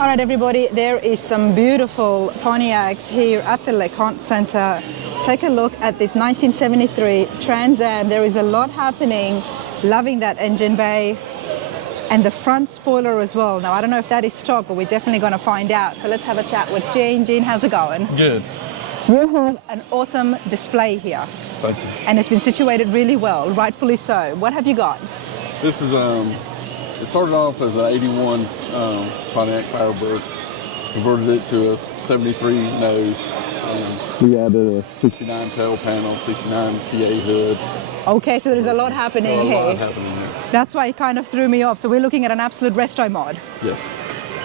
All right, everybody, there is some beautiful Pontiacs here at the LeConte Center. Take a look at this 1973 Trans Am. There is a lot happening. Loving that engine bay and the front spoiler as well. Now, I don't know if that is stock, but we're definitely going to find out. So let's have a chat with Gene. Gene, how's it going? Good. You have an awesome display here. Thank you. And it's been situated really well, rightfully so. What have you got? This is it started off as an 81 Pontiac Firebird, converted it to a 73 nose. We added a 69 tail panel, 69 TA hood. Okay, so there's a lot happening here. A lot happening here. That's why it kind of threw me off. So we're looking at an absolute resto mod. Yes.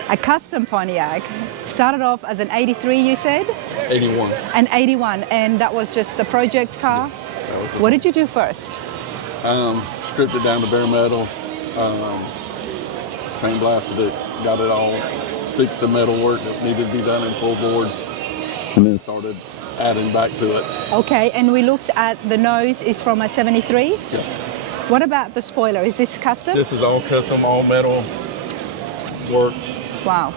A custom Pontiac. Started off as an 83, you said? 81. An 81, and that was just the project car? Yes, that was it. What did you do first? Stripped it down to bare metal. Sandblasted it, got it all, fixed the metal work that needed to be done in full boards, and then started adding back to it. Okay, and we looked at the nose is from a 73? Yes. What about the spoiler? Is this custom? This is all custom, all metal work. Wow.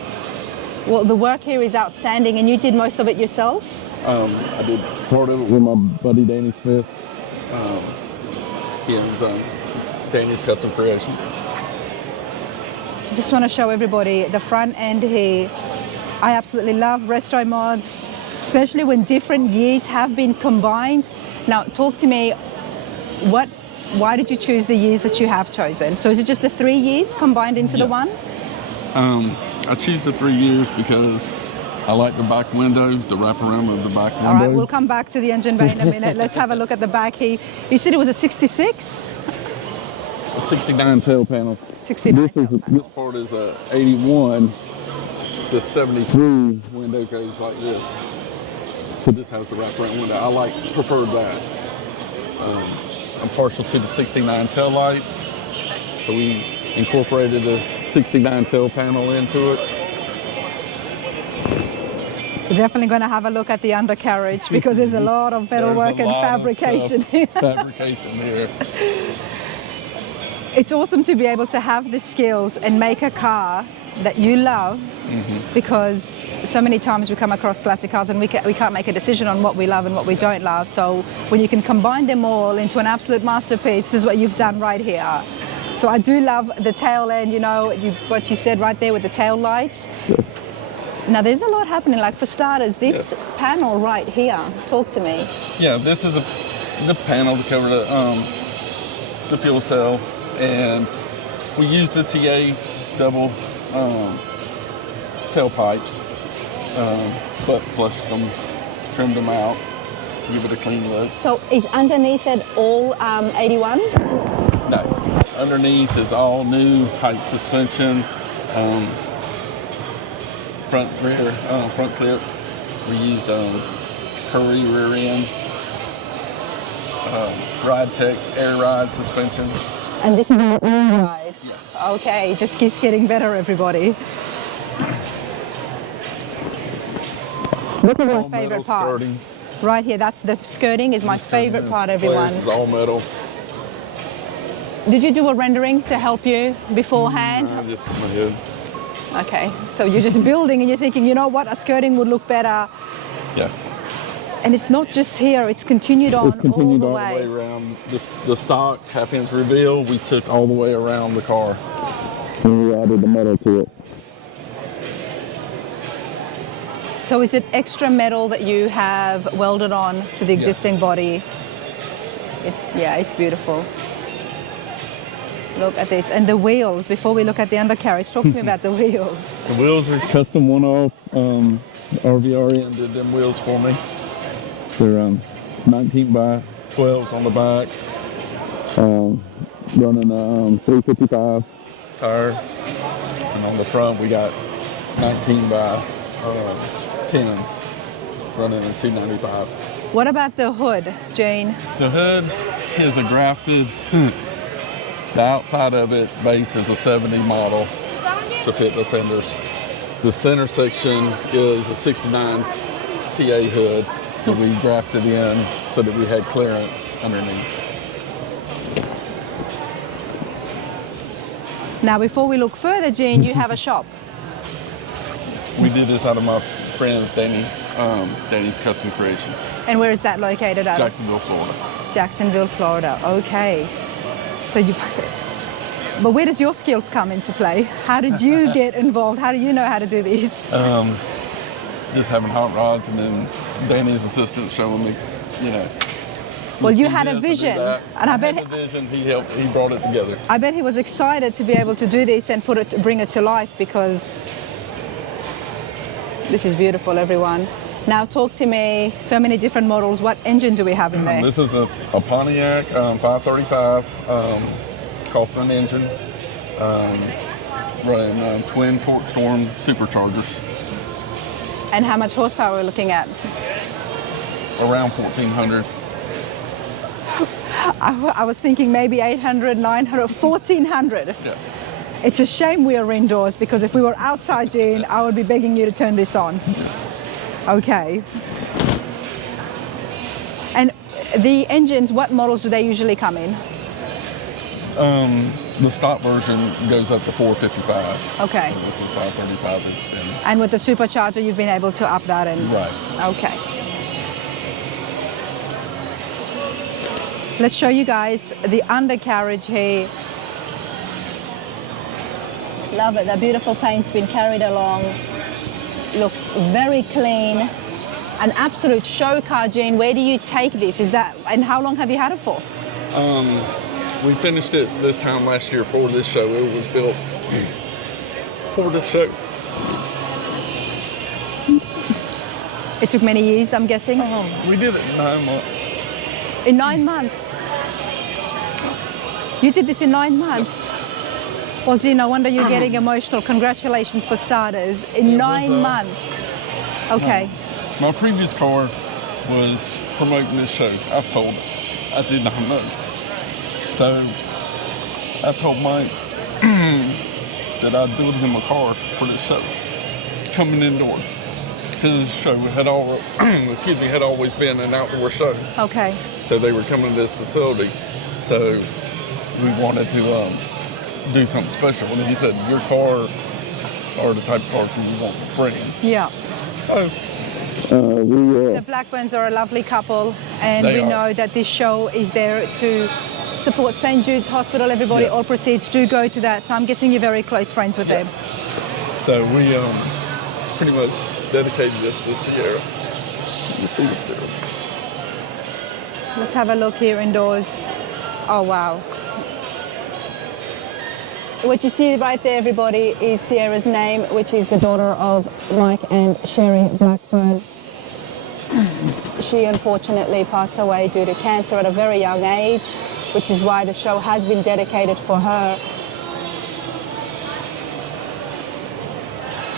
Well, the work here is outstanding, and you did most of it yourself? I did part of it with my buddy Danny Smith. He owns Danny's Custom Creations. Just want to show everybody the front end here. I absolutely love resto mods, especially when different years have been combined. Now, talk to me, why did you choose the years that you have chosen? So is it just the 3 years combined into the one? I choose the 3 years because I like the back window, the wraparound of the back window. All right, we'll come back to the engine bay in a minute. Let's have a look at the back here. You said it was a 66? A 69 tail panel. 69. This part is a 81. The 73 window goes like this. So this has the wraparound window. I preferred that. I'm partial to the 69 tail lights, so we incorporated a 69 tail panel into it. We're definitely going to have a look at the undercarriage because there's a lot of metalwork and fabrication here. Fabrication here. It's awesome to be able to have the skills and make a car that you love, because so many times we come across classic cars and we can't make a decision on what we love and what we don't love. So when you can combine them all into an absolute masterpiece, this is what you've done right here. So I do love the tail end, you know, what you said right there with the tail lights. Yes. Now there's a lot happening. Like for starters, this panel right here, talk to me. Yeah, this is the panel to cover the fuel cell. And we used the TA double tailpipes, but flushed them, trimmed them out to give it a clean look. So is underneath it all 81? No, underneath is all new height suspension, front clip. We used Curry rear end, Ride Tech air ride suspension. And this is the all rides? Yes. Okay, it just keeps getting better, everybody. Look at my favorite part. Skirting. Right here, that's the skirting is my favorite part, everyone. This is all metal. Did you do a rendering to help you beforehand? Just in my head. Okay, so you're just building and you're thinking, you know what, a skirting would look better. Yes. And it's not just here, it's continued on all the way around. The stock half-inch reveal, we took all the way around the car. And we added the metal to it. So is it extra metal that you have welded on to the existing body? It's beautiful. Look at this. And the wheels, before we look at the undercarriage, talk to me about the wheels. The wheels are custom one-off. RVRN did them wheels for me. They're 19 by 12s on the back. Running a 355 tire. And on the front we got 19 by 10s. running a 295. What about the hood, Jane? The hood is a grafted, the outside of it base is a 70 model to fit the fenders. The center section is a 69 TA hood that we grafted in so that we had clearance underneath. Now, before we look further, Gene, you have a shop. We did this out of my friend's Danny's Custom Creations. And where is that located at? Jacksonville, Florida. Jacksonville, Florida. Okay. So but where does your skills come into play? How did you get involved? How do you know how to do these? Just having hot rods, and then Danny's assistant showing me, you know. Well, you had a vision, and I bet had the vision. He brought it together. I bet he was excited to be able to do this and bring it to life, because this is beautiful, everyone. Now talk to me. So many different models. What engine do we have in there? This is a Pontiac 535 Kaufman engine, running twin torque storm superchargers. And how much horsepower are we looking at? Around 1,400. I was thinking maybe 800, 900, 1,400. Yes. It's a shame we are indoors, because if we were outside, Gene, I would be begging you to turn this on. Yes. Okay. And the engines, what models do they usually come in? The stock version goes up to 455. Okay. So this is 535. It's been. And with the supercharger, you've been able to up that and. Right. Okay. Let's show you guys the undercarriage here. Love it. The beautiful paint's been carried along. Looks very clean. An absolute show car, Gene. Where do you take this? And how long have you had it for? We finished it this time last year for this show. It was built for the show. It took many years, I'm guessing? We did it in 9 months. In 9 months? You did this in 9 months? Well, Gene, no wonder you're getting emotional. Congratulations, for starters. In 9 months. Okay. My previous car was promoting this show. I sold it. I did not know. So I told Mike that I'd build him a car for this show, coming indoors, because this show had always been an outdoor show. Okay. So they were coming to this facility, so we wanted to do something special. And he said, your cars are the type of cars we want to bring. Yeah. So the Blackburns are a lovely couple, and we know that this show is there to support St. Jude's Hospital. Everybody, yes. All proceeds do go to that. So I'm guessing you're very close friends with yes. them. So we pretty much dedicated this to Sierra. You see this there. Let's have a look here indoors. Oh, wow. What you see right there, everybody, is Sierra's name, which is the daughter of Mike and Sherry Blackburn. She unfortunately passed away due to cancer at a very young age, which is why the show has been dedicated for her.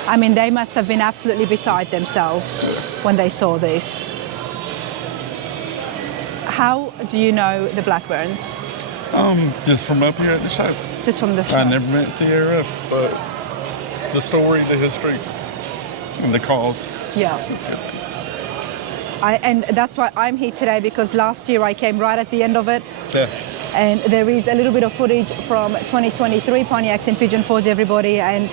I mean, they must have been absolutely beside themselves when they saw this. How do you know the Blackburns? Just from up here at the show. Just from the show? I never met Sierra, but the story, the history, and the cause. Yeah. And that's why I'm here today, because last year I came right at the end of it. Yeah. And there is a little bit of footage from 2023 Pontiacs in Pigeon Forge, everybody. And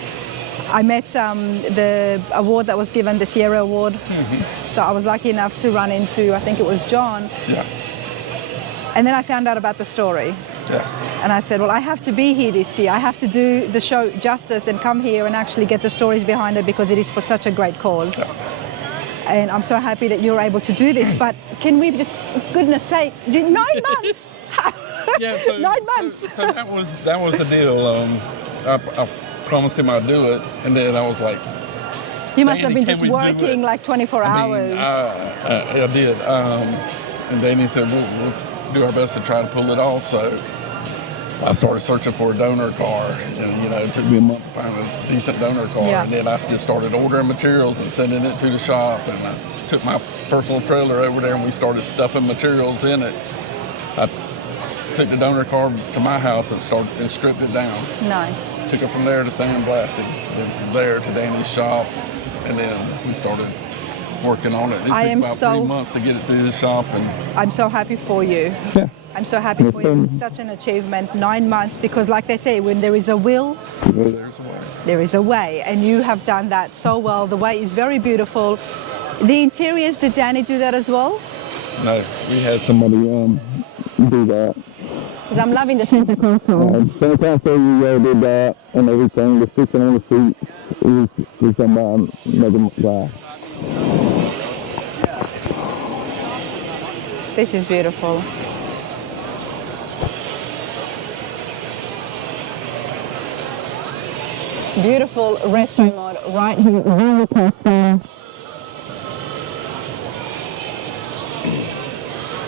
I met the award that was given, the Sierra Award. Mm-hmm. So I was lucky enough to run into, I think it was John. Yeah. And then I found out about the story. Yeah. And I said, well, I have to be here this year. I have to do the show justice and come here and actually get the stories behind it, because it is for such a great cause. Yeah. And I'm so happy that you're able to do this. But can we just, for goodness sake, 9 months? Yeah, so, 9 months. So that was the deal. I promised him I'd do it, and then I was like, you must have been just working like 24 hours. I did. And Danny said, we'll do our best to try to pull it off. So I started searching for a donor car, and you know, it took me a month to find a decent donor car. Yeah. And then I just started ordering materials and sending it to the shop, and I took my personal trailer over there and we started stuffing materials in it. I took the donor car to my house and stripped it down. Nice. Took it from there to sandblasting, then from there to Danny's shop, and then we started working on it. It took about 3 months to get it through the shop. And I'm so happy for you. yeah. I'm so happy for you. It's such an achievement, 9 months, because like they say, when there is a will, There's a way. there is a way. And you have done that so well. The way is very beautiful. The interiors, did Danny do that as well? No, we had somebody do that. Because I'm loving the center console. Center console, we did that and everything. The stitching on the seats was done by another guy. This is beautiful. Beautiful resto mod right here, really custom.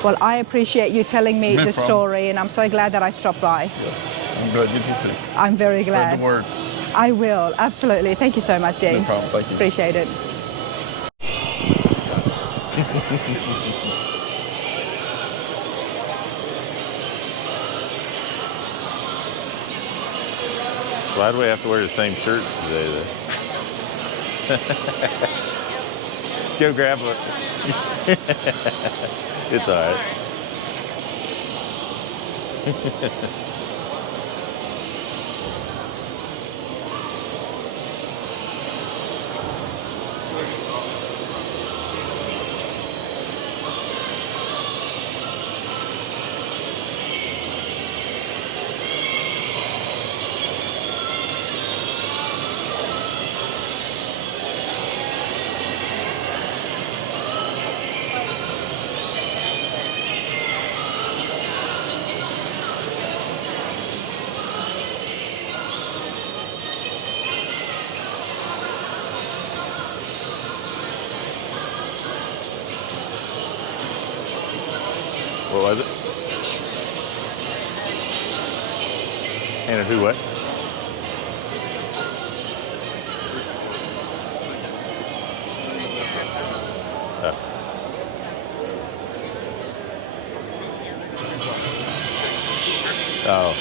Well, I appreciate you telling me the story, and I'm so glad that I stopped by. Yes, I'm glad you did too. I'm very glad. Spread the word. I will, absolutely. Thank you so much, Jane. No problem, thank you. Appreciate it. Why do we have to wear the same shirts today, though? Go grab one. It's all right. What was it? And who what? Oh.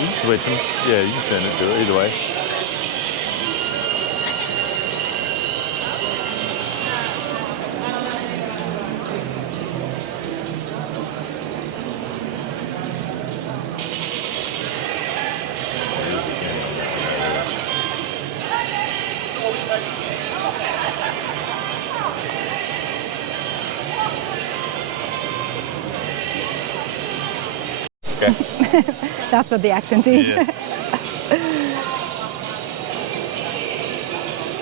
You can switch them. Yeah, you can send it to her either way. Okay. That's what the accent is. Yes.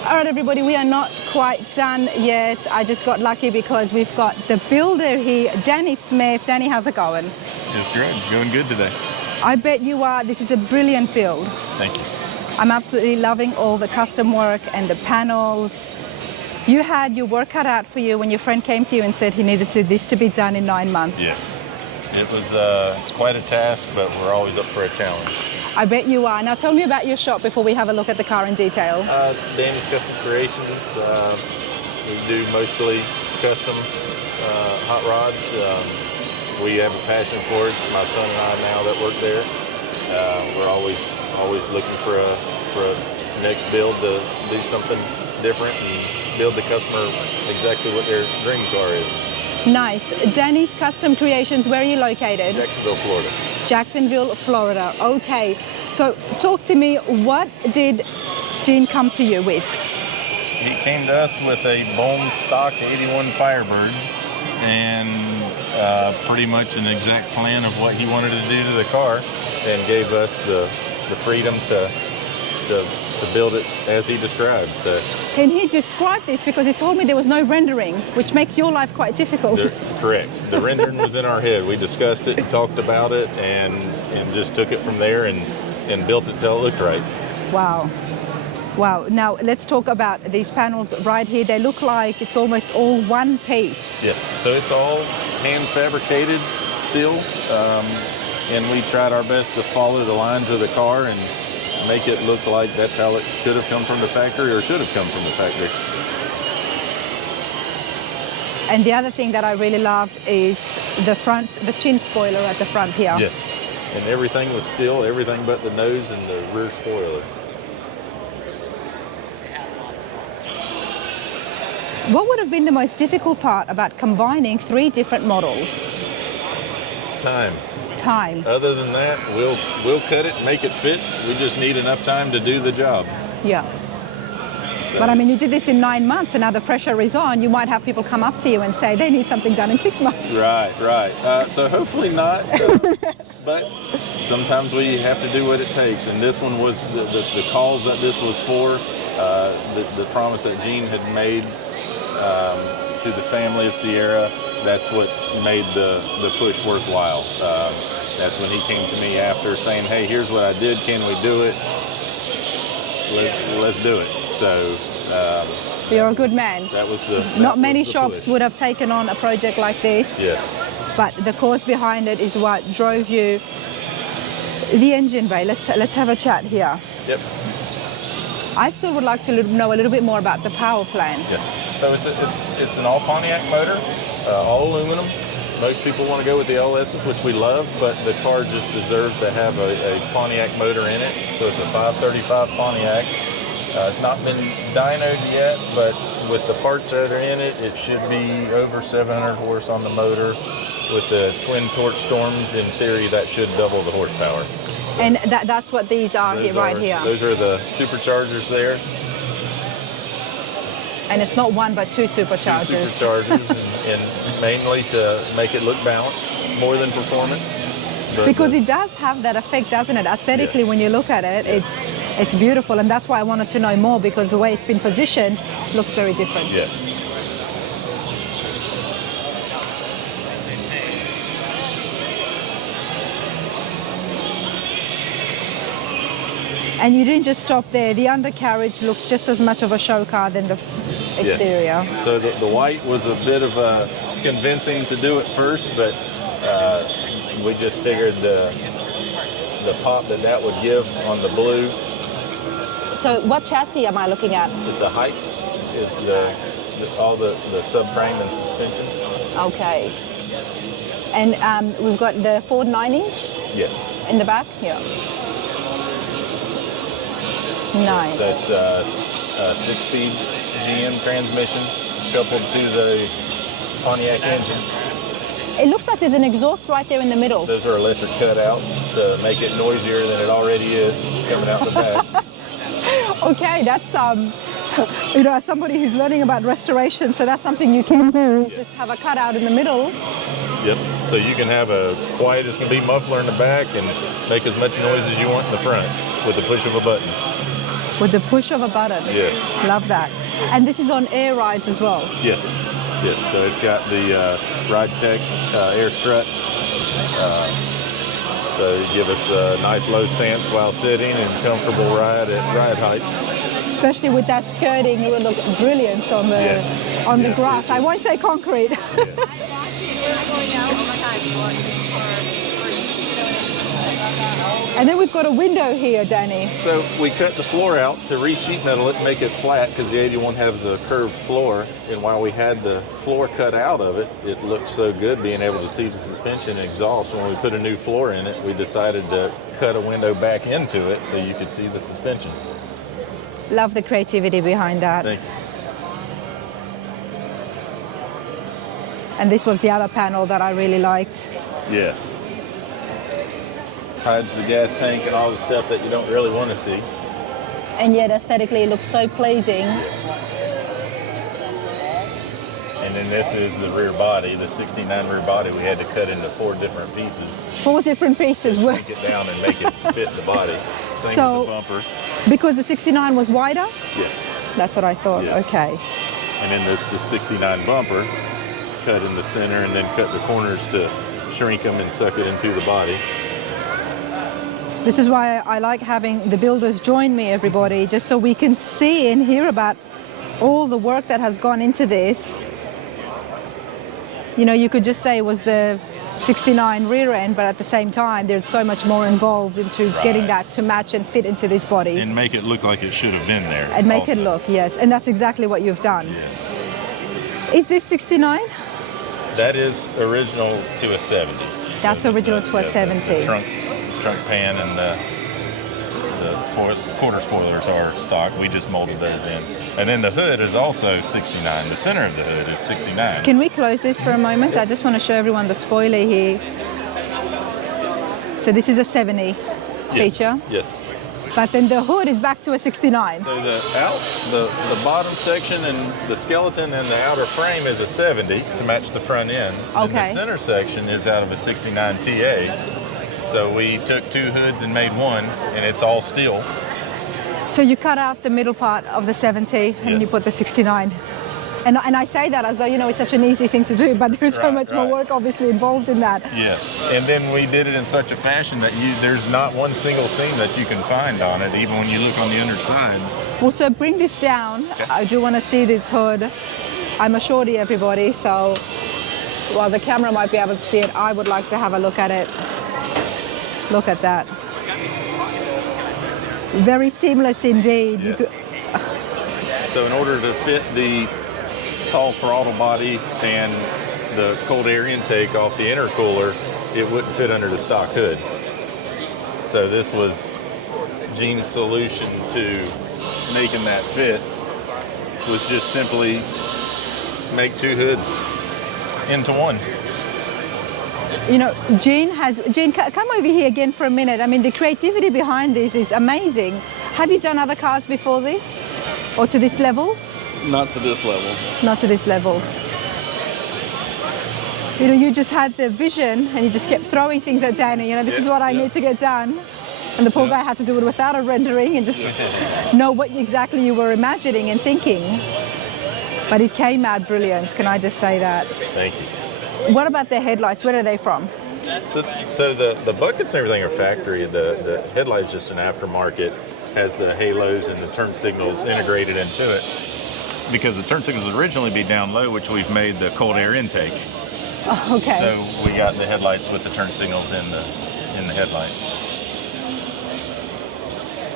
All right, everybody, we are not quite done yet. I just got lucky because we've got the builder here, Danny Smith. Danny, how's it going? It's great. Going good today. I bet you are. This is a brilliant build. Thank you. I'm absolutely loving all the custom work and the panels. You had your work cut out for you when your friend came to you and said he needed this to be done in 9 months. Yes. It was it's quite a task, but we're always up for a challenge. I bet you are. Now tell me about your shop before we have a look at the car in detail. It's Danny's Custom Creations. We do mostly custom hot rods. We have a passion for it. It's my son and I now that work there. We're always looking for a next build to do something different and build the customer exactly what their dream car is. Nice. Danny's Custom Creations, where are you located? Jacksonville, Florida. Jacksonville, Florida. Okay. So talk to me, what did Gene come to you with? He came to us with a bone stock 81 Firebird and pretty much an exact plan of what he wanted to do to the car, and gave us the freedom to build it as he described. So. Can he describe this? Because he told me there was no rendering, which makes your life quite difficult. Correct. The rendering was in our head. We discussed it and talked about it and just took it from there and built it till it looked right. Wow. Wow. Now let's talk about these panels right here. They look like it's almost all one piece. Yes, so it's all hand fabricated steel, and we tried our best to follow the lines of the car and make it look like that's how it could have come from the factory or should have come from the factory. And the other thing that I really loved is the chin spoiler at the front here. Yes, and everything was steel, everything but the nose and the rear spoiler. What would have been the most difficult part about combining 3 different models? Time. Other than that, we'll cut it, make it fit. We just need enough time to do the job. Yeah. So, But I mean, you did this in 9 months, and now the pressure is on. You might have people come up to you and say they need something done in 6 months. Right. So hopefully not. But sometimes we have to do what it takes. And this one was the calls that this was for, the promise that Gene had made to the family of Sierra. That's what made the push worthwhile. That's when he came to me after saying, hey, here's what I did. Can we do it? Let's do it. So You're a good man. that was Not many the shops push. would have taken on a project like this. Yes. But the cause behind it is what drove you. The engine bay. Let's have a chat here. Yep. I still would like to know a little bit more about the power plant. Yes. So it's an all Pontiac motor, all aluminum. Most people want to go with the LSs, which we love, but the car just deserves to have a Pontiac motor in it. So it's a 535 Pontiac. It's not been dynoed yet, but with the parts that are in it, it should be over 700 horse on the motor. With the twin torque storms, in theory, that should double the horsepower. And that's what these are here, right here. Those are the superchargers there. And it's not 1 but 2 superchargers. 2 superchargers, and mainly to make it look balanced more than performance. But Because it does have that effect, doesn't it? Aesthetically, Yes. when you look at it, it's beautiful, and that's why I wanted to know more, because the way it's been positioned looks very different. Yes. And you didn't just stop there. The undercarriage looks just as much of a show car than the exterior. Yes. So the white was a bit of a convincing to do at first, but we just figured the pop that would give on the blue. So what chassis am I looking at? It's a Heights. It's all the subframe and suspension. Okay. And we've got the Ford 9-inch Yes. in the back here. Nice. So it's a 6-speed GM transmission coupled to the Pontiac engine. It looks like there's an exhaust right there in the middle. Those are electric cutouts to make it noisier than it already is coming out the back. Okay, that's as somebody who's learning about restoration, so that's something you can do. Just have a cutout in the middle. Yep. So you can have a quiet as can be muffler in the back and make as much noise as you want in the front with the push of a button. With the push of a button. Yes. Love that. And this is on air rides as well. Yes. Yes. So it's got the Ride Tech air struts. So you give us a nice low stance while sitting and comfortable ride at ride height. Especially with that skirting, it would look brilliant on the Yes. on the Yes, grass. yes, I yes. won't say concrete. And then we've got a window here, Danny. So we cut the floor out to re-sheet metal it, make it flat, because the 81 has a curved floor. And while we had the floor cut out of it, it looked so good being able to see the suspension and exhaust. When we put a new floor in it, we decided to cut a window back into it so you could see the suspension. Love the creativity behind that. Thank you. And this was the other panel that I really liked. Yes. Hides the gas tank and all the stuff that you don't really want to see. And yet aesthetically it looks so pleasing. And then this is the rear body, the 69 rear body. We had to cut into 4 different pieces. 4 different pieces. To shrink it down and make it fit the body. Same So- with the bumper. Because the 69 was wider? Yes. That's what I thought. Yes. Okay. And then it's the 69 bumper, cut in the center and then cut the corners to shrink them and suck it into the body. This is why I like having the builders join me, everybody, just so we can see and hear about all the work that has gone into this. You know, you could just say it was the 69 rear end, but at the same time, there's so much more involved into getting that to match and fit into this body. And make it look like it should have been there. And make it look, yes. And that's exactly what you've done. Yes. Is this 69? That is original to a 70. That's So original to a 70. The trunk pan and the quarter spoilers are stock. We just molded those in. And then the hood is also 69. The center of the hood is 69. Can we close this for a moment? I just want to show everyone the spoiler here. So this is a 70 feature. Yes. But then the hood is back to a 69. So the bottom section and the skeleton and the outer frame is a 70 to match the front end. And Okay. the center section is out of a 69 TA. So we took two hoods and made one, and it's all steel. So you cut out the middle part of the 70 and you Yes. put the 69. And I say that as though, you know, it's such an easy thing to do, but there's so Right, much more right. work obviously involved in that. Yes. And then we did it in such a fashion that there's not one single seam that you can find on it, even when you look on the underside. Well, so bring this down. Okay. I do want to see this hood. I'm a shorty, everybody, so while the camera might be able to see it, I would like to have a look at it. Look at that. Very seamless indeed. You Yes. could- So in order to fit the tall throttle body and the cold air intake off the intercooler, it wouldn't fit under the stock hood. So this was Gene's solution to making that fit, was just simply make two hoods into one. You know, Gene, come over here again for a minute. I mean, the creativity behind this is amazing. Have you done other cars before this? Or to this level? Not to this level. Not to this level. You know, you just had the vision and you just kept throwing things at Danny. You know, this is what I need to get done. And the poor guy had to do it without a rendering and just know what exactly you were imagining and thinking. But it came out brilliant, can I just say that? Thank you. What about the headlights? Where are they from? So the buckets and everything are factory. The headlight's just an aftermarket, has the halos and the turn signals integrated into it. Because the turn signals would originally be down low, which we've made the cold air intake. Oh, okay. So we got the headlights with the turn signals in the headlight.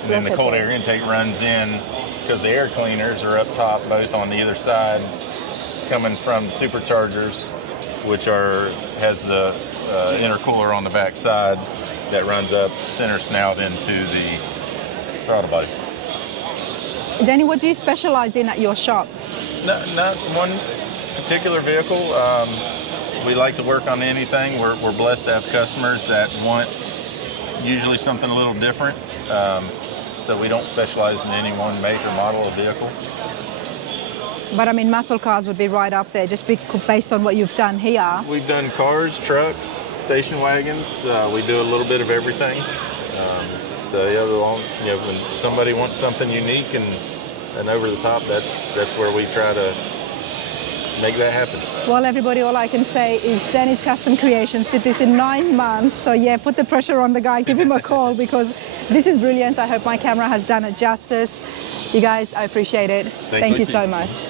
And then Look the at cold this. air intake runs in because the air cleaners are up top, both on either side, coming from the superchargers, which has the intercooler on the back side that runs up center snout into the throttle body. Danny, what do you specialize in at your shop? Not one particular vehicle. We like to work on anything. We're blessed to have customers that want usually something a little different. So we don't specialize in any one make or model of vehicle. But I mean, muscle cars would be right up there, just based on what you've done here. We've done cars, trucks, station wagons. We do a little bit of everything. So yeah, when somebody wants something unique and over the top, that's where we try to make that happen. Well, everybody, all I can say is Danny's Custom Creations did this in 9 months. So yeah, put the pressure on the guy, give him a call because this is brilliant. I hope my camera has done it justice. You guys, I appreciate it. Thank you so much.